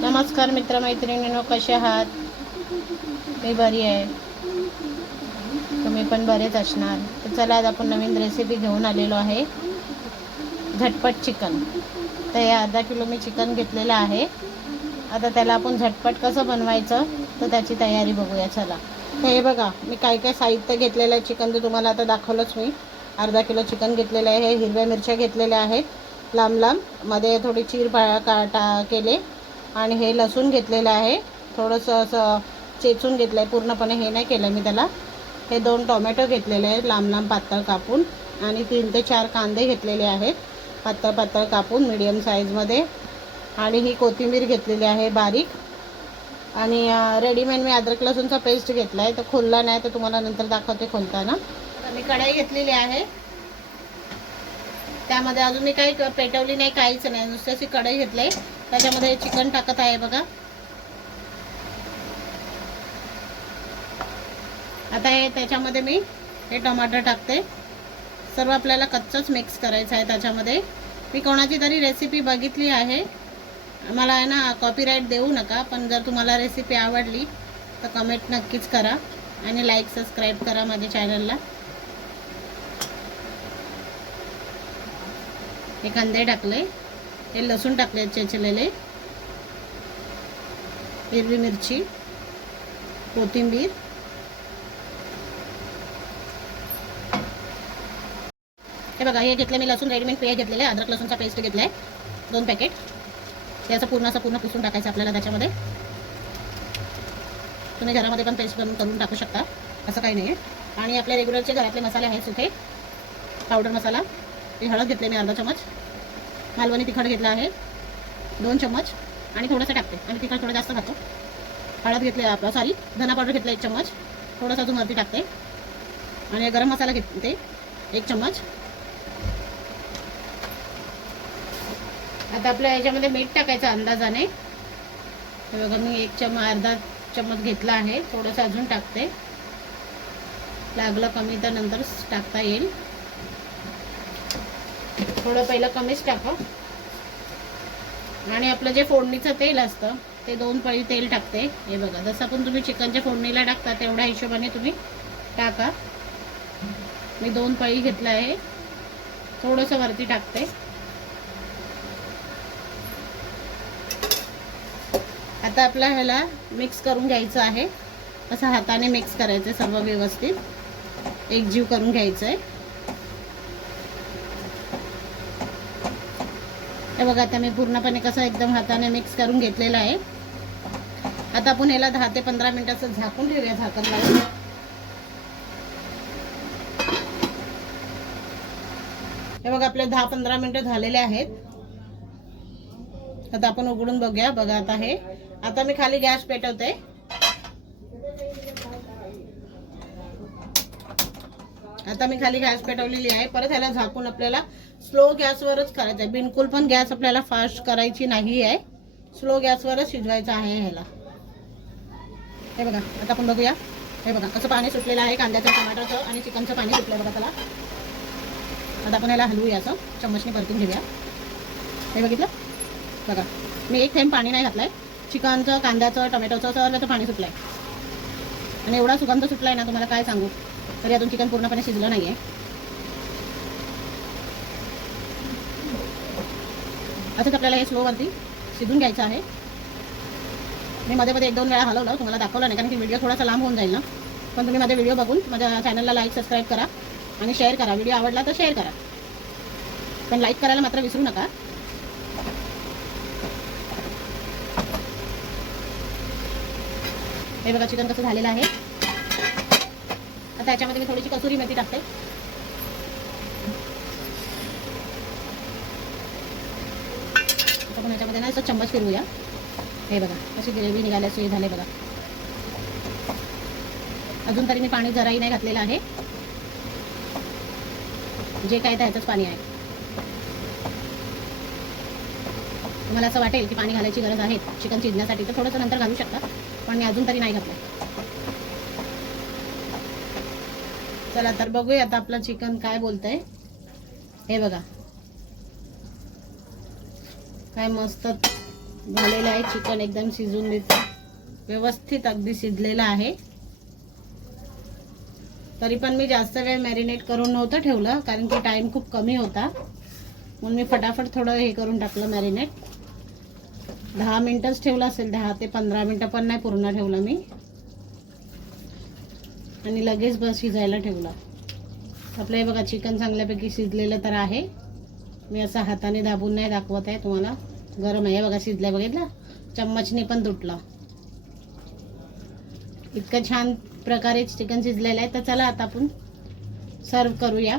नमस्कार मित्रमैत्रिणींनो कसे आहात? मी बरी आहे. तुम्ही पण बरेच असणार. तर चला आज आपण नवीन रेसिपी घेऊन आलेलो आहे. झटपट चिकन. तर हे अर्धा किलो मी चिकन घेतलेलं आहे. आता त्याला आपण झटपट कसं बनवायचं तर त्याची तयारी बघूया. चला. तर हे बघा मी काय काय साहित्य घेतलेलं आहे चिकन ते तुम्हाला आता दाखवलंच मी. अर्धा किलो चिकन घेतलेलं आहे हिरव्या मिरच्या घेतलेल्या आहेत. लांब लांबमध्ये थोडी चीर का काटा केले. आणि हे लसूण घेतलेलं आहे. थोडंसं असं चेचून घेतलं आहे पूर्णपणे हे नाही केलं मी त्याला. हे दोन टोमॅटो घेतलेले आहेत लांब लांब पातळ कापून. आणि तीन ते चार कांदे घेतलेले आहेत पातळ पातळ कापून मिडियम साईजमध्ये आणि ही कोथिंबीर घेतलेली आहे बारीक. आणि रेडीमेड मी अद्रक लसूणचा पेस्ट घेतला आहे तर खोलला नाही तर तुम्हाला नंतर दाखवते खोलताना. मी कढाई घेतलेली आहे. त्यामध्ये अजून मी काही पेटवली नाही काहीच नाही. नुसती अशी कढई घेतली त्याच्यामध्ये चिकन टाकत आहे बघा. आता हे त्याच्यामध्ये मी हे टमाटर टाकते. सर्व आपल्याला कच्चंच मिक्स करायचं आहे त्याच्यामध्ये. मी कोणाची तरी रेसिपी बघितली आहे. मला आहे ना कॉपीराईट देऊ नका पण जर तुम्हाला रेसिपी आवडली तर कमेंट नक्कीच करा. आणि लाईक सबस्क्राईब करा माझ्या चॅनलला हे कांदे टाकले हे लसूण टाकले चेचलेले हिरवी मिरची कोथिंबीर. हे बघा हे घेतलं मी लसूण रेडीमेड पेय घेतलेलं आहे अद्रक लसूणचा पेस्ट घेतला आहे दोन पॅकेट. हे असं पूर्ण असं पूर्ण पिसून टाकायचं आपल्याला त्याच्यामध्ये. तुम्ही घरामध्ये पण पेस्ट करून करून टाकू शकता असं काही नाही आहे आणि आपल्या रेग्युलरचे घरातले मसाले आहेत सुखे पावडर मसाला. हे हळद घेतले मी अर्धा चमच मालवणी तिखट घेतलं आहे दोन चम्मच. आणि थोडंसं टाकते. आणि तिखट थोडं जास्त खातो. हळद घेतले आपलं सॉरी धना पावडर घेतला एक चम्मच. थोडंसं अजून वरती टाकते. आणि गरम मसाला घेते एक चम्मच. आता आपल्या याच्यामध्ये मीठ टाकायचं अंदाजाने. हे बघा मी एक चम अर्धा चम्मच घेतला आहे. थोडंसं अजून टाकते. लागलं कमी तर नंतर टाकता येईल. थोडं पहिलं कमीच टाका. आणि आपलं जे फोडणीचं तेल असतं ते दोन पळी तेल टाकते. हे बघा जसं पण तुम्ही चिकनच्या फोडणीला टाकता तेवढ्या हिशोबाने तुम्ही टाका. मी दोन पळी घेतलं आहे. थोडंसं वरती टाकते. आता आपल्या ह्याला मिक्स करून घ्यायचं आहे. असं हाताने मिक्स करायचं आहे सर्व व्यवस्थित. एकजीव करून घ्यायचं आहे हे बघा आता मी पूर्णपणे कसं एकदम हाताने मिक्स करून घेतलेलं आहे. आता आपण ह्याला दहा ते पंधरा मिनिटाचं झाकून ठेवूया झाकण लावून. हे बघा आपले दहा पंधरा मिनिटं झालेले आहेत. आता आपण उघडून बघूया. बघा आता हे आता मी खाली गॅस पेटवते. आता मी खाली गॅस पेटवलेली आहे. परत ह्याला झाकून आपल्याला स्लो गॅसवरच करायचं आहे. बिलकुल पण गॅस आपल्याला फास्ट करायची नाही आहे. स्लो गॅसवरच शिजवायचं आहे ह्याला. हे बघा आता आपण बघूया. हे बघा कसं पाणी सुटलेलं आहे कांद्याचं टमाटरचं आणि चिकनचं पाणी सुटलं बघा त्याला. आता आपण ह्याला हलवूया असं. चम्मचने परतून घेऊया. हे बघितलं? बघा मी एक थेंब पाणी नाही घातलं आहे चिकनचं कांद्याचं टमॅटोचं सगळं पाणी सुटलं आहे आणि एवढा सुगंध सुटला आहे ना तुम्हाला काय सांगू? तरी अजून चिकन पूर्णपणे शिजलं नाही आहे असंच आपल्याला हे स्लोवरती शिजून घ्यायचं आहे. मी मध्ये मध्ये एक दोन वेळा हलवलं तुम्हाला दाखवलं नाही कारण की व्हिडिओ थोडासा लांब होऊन जाईल ना. पण तुम्ही माझा व्हिडिओ बघून माझ्या चॅनलला लाईक सबस्क्राईब करा आणि शेअर करा. व्हिडिओ आवडला तर शेअर करा. पण लाईक करायला मात्र विसरू नका. हे बघा चिकन कसं झालेलं आहे. आता याच्यामध्ये मी थोडीशी कसुरी मेथी टाकते. आता आपण याच्यामध्ये ना असं चम्मच फिरवूया. हे बघा अशी ग्रेव्ही निघाल्याची झाले बघा. अजून तरी मी पाणी जराही नाही घातलेलं आहे. जे काय त्याचंच पाणी आहे. तुम्हाला असं वाटेल की पाणी घालायची गरज आहे. चिकन शिजण्यासाठी तर थोडंसं नंतर घालू शकता पण मी अजून तरी नाही घातलं चला तर बघूया आता आपलं चिकन काय बोलतंय. हे बघा. काय मस्त झालेलं आहे चिकन एकदम शिजून देतं. व्यवस्थित अगदी शिजलेलं आहे. तरी पण मी जास्त वेळ मॅरिनेट करून नव्हतं ठेवलं कारण की टाईम खूप कमी होता. म्हणून मी फटाफट थोडं हे करून टाकलं मॅरिनेट दहा मिनटंच ठेवलं असेल दहा ते पंधरा मिनटं पण नाही पूर्ण ठेवलं मी. आणि लगेच बस शिजायला ठेवलं. आपलं हे बघा चिकन चांगल्यापैकी शिजलेलं तर आहे. मी असं हाताने दाबून नाही दाखवत आहे तुम्हाला. गरम आहे. बघा शिजलं बघितलं? चम्मचने पण तुटला. इतकं छान प्रकारे चिकन शिजलेलं आहे. तर चला आता आपण सर्व करूया.